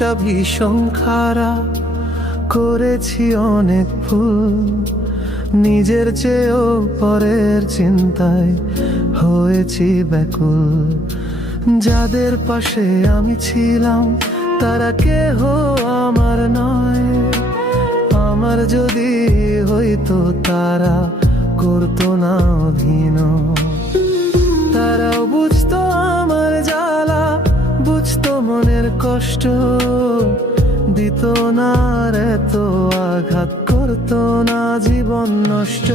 মানুষটা ভীষণ খারাপ, করেছি অনেক ভুল, নিজের চেয়েও পরের চিন্তায় হয়েছি ব্যাকুল। যাদের পাশে আমি ছিলাম তারা কেহ আমার নয়, আমার যদি হইতো তারা করতো না অভিনয়। তারাও বুঝতো আমার জ্বালা, বুঝতো মনের কষ্ট, দিত না আর এত আঘাত, করতো না জীবন নষ্ট।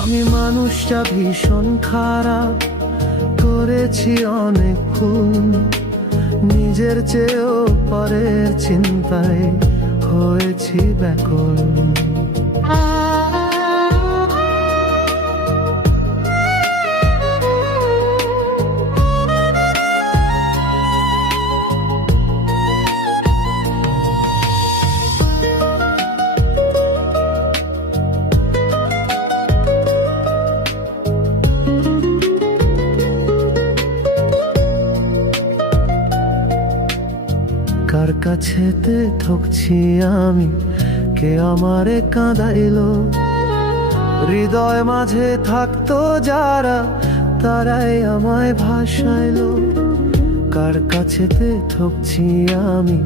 আমি মানুষটা ভীষণ খারাপ, করেছি অনেক ভুল, নিজের চেয়েও পরের চিন্তায় হয়েছি ব্যাকুল। কার কাছেতে ঠকছি আমি, কে আমারে কাঁদাইলো, হৃদয় মাঝে থাকতো যারা তারাই আমায় ভাসাইলো। কার কাছেতে ঠকছি আমি,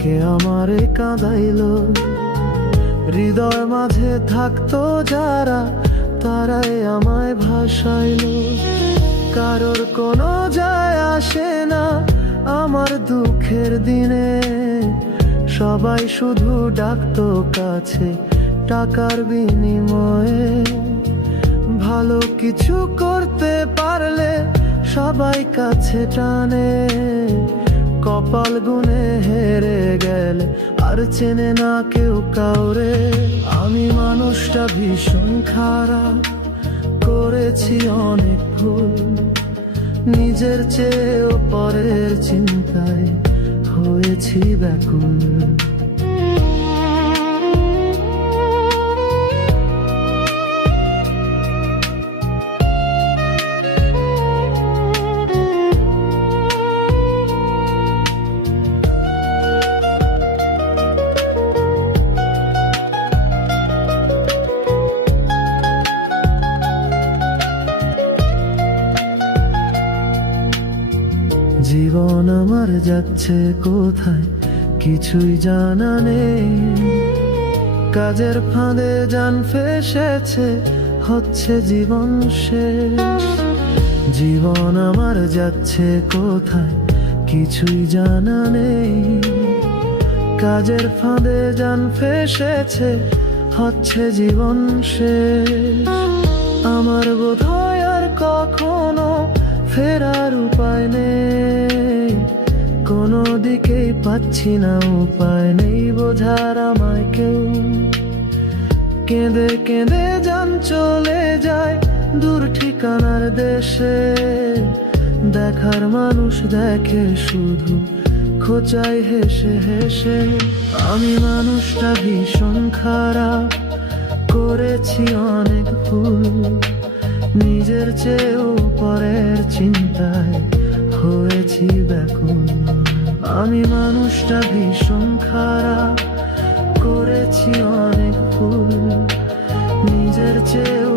কে আমারে কাঁদাইলো, হৃদয় মাঝে থাকতো যারা তারাই আমায় ভাসাইলো। কারোর কোনো যায় আসে না আমার দুঃখের দিনে, সবাই শুধু ডাকতো কাছে টাকার বিনিময়ে। ভালো কিছু করতে পারলে সবাই কাছে টানে, কপাল গুনে হেরে গেলে আর চেনে না কেউ কাউরে। আমি মানুষটা ভীষণ খারাপ, করেছি অনেক ভুল, নিজের চেয়েও পরের চিন্তায় হয়েছি ব্যাকুল। জীবন আমার যাচ্ছে কোথায় কিছুই জানা নেই, কাজের ফাঁদে জান ফেসেছে হচ্ছে জীবন শেষ। জীবন আমার যাচ্ছে কোথায় কিছুই জানা নেই, কাজের ফাঁদে জান ফেসেছে হচ্ছে জীবন শেষ। আমার বোধহয় আর কখনো ফেরার উপায় নেই, কোনো দিকেই পাচ্ছি না উপায় নেই বোঝার আমায় কেউ। কেঁদে কেঁদে জান চলে যায় দূর ঠিকানার দেশে, দেখার মানুষ দেখে শুধু খোঁচাই হেসে হেসে। আমি মানুষটা ভীষণ খারাপ, করেছি অনেক ভুল, নিজের চেয়েও পরের চিন্তায় হয়েছি ব্যাকুল। আমি মানুষটা ভীষণ খারাপ, করেছি অনেক ভুল, নিজের চেয়েও